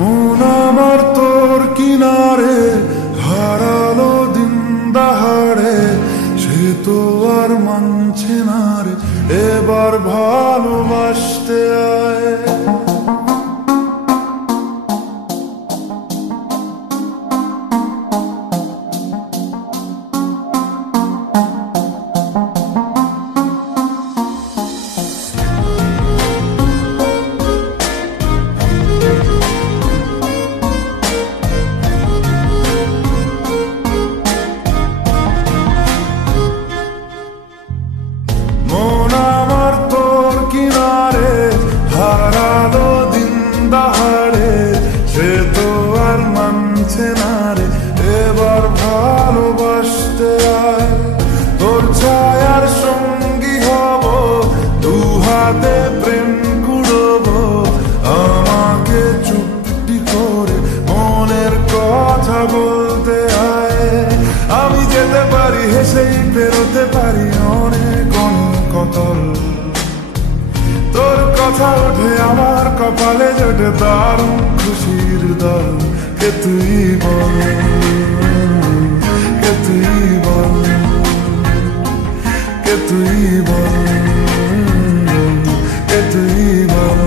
মন আমার তোর কিনারে হারালো দিন দাহাড়ে, সে তো আর মানছে না রে এবার ভালোবাসতে আয়। মন আমার তোর কিনারে হারালো দিন দাহাড়ে, সে তো আর মানছে না রে এবার ভালোবাসতে আয়। তোর ছায়ার সঙ্গী হব, দু হাতে প্রেম কুড়বো, আমাকে চুপটি করে মনের কথা বলতে আয়। আমি যেতে পারি হেসেই বেরোতে পারি অনেক কতল, তোর কথা ওঠে আমার কপালে জোটে দারুণ খুশির দল। কে তুই বল, কে তুই বল, কে তুই বল, কে তুই বল।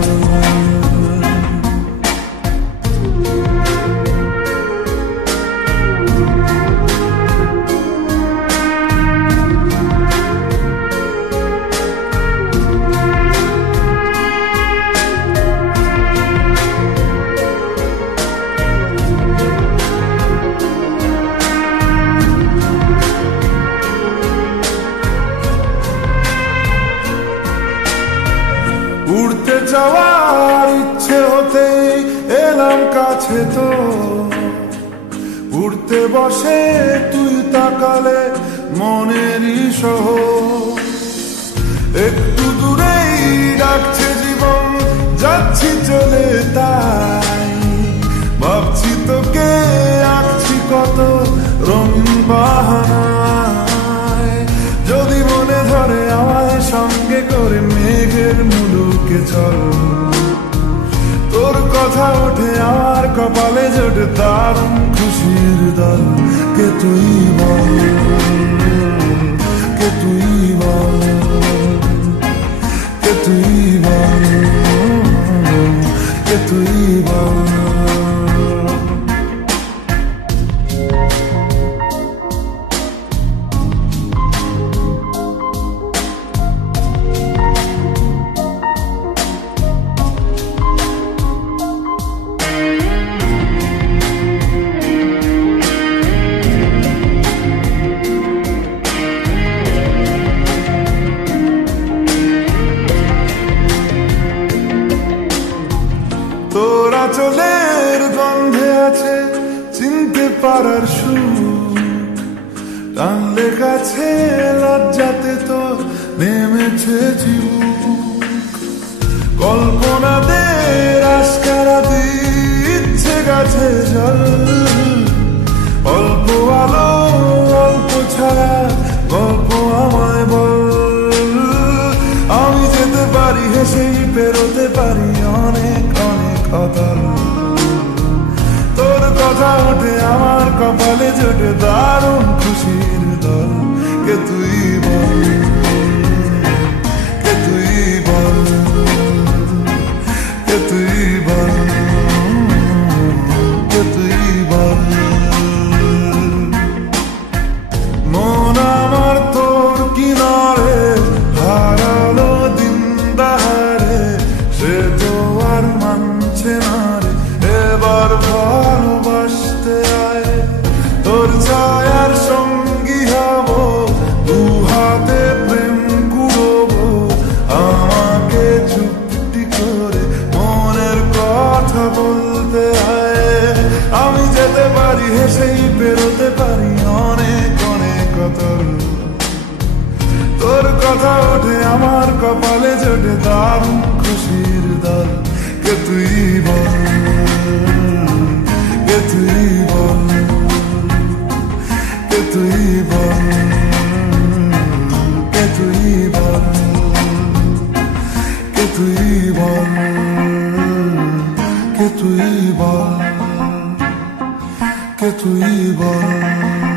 উড়তে যাওয়ার ইচ্ছে হতেই এলাম কাছে তো, উড়তে বসে তুই তাকালে মনেরই শহর। একটু দূরেই ডাকছে জীবন, যাচ্ছি চলে তাই ভাবছি তোকে আঁকছি কত রঙিন বাহানায়। যদি মনে ধরে আমায় সঙ্গে করে মেঘের মুলুকে চল, তোর কথা ওঠে আমার কপালে জোটে দারুণ খুশির দল। কে তুই বল, কে তুই বল, কে তুই বল, কে তুই বল। তোর আঁচলের গন্ধে আছে চিনতে পারার সুর, টানলে কাছে লজ্জাতে তোর নেমেছে ঝিমুক। কল্পনাদের আশকারা দিচ্ছে গাছে জল, অল্প আলো অল্প ছাড়া গল্প আমায় বল। আমি যেতে পারি হেসেই বেরোতে পারি অনেক অনেক অতল, তোর কথা ওঠে আমার কপালে জোটে দারুণ খুশির দল। কে তুই বল, কে তুই বল, কে তুই বল, কে তুই বল। মন আমার তোর কিনারে হারালো দিন দাহাড়ে, সে তো আর মানছে না রে এবার ভালোবাসতে আয়। তোর ছায়ার সঙ্গী হব, দু হাতে প্রেম কুড়বো, আমাকে চুপটি করে মনের কথা বলতে আয়। আমি যেতে পারি হেসেই বেরোতে পারি অনেক অনেক কতল, তোর কথা ওঠে আমার কপালে জোটে দারুণ খুশির দল। কে তুই বল, কে তুই বল, কে তুই বল, কে তুই বল, কে তুই বল, কে তুই বল, কে তুই বল।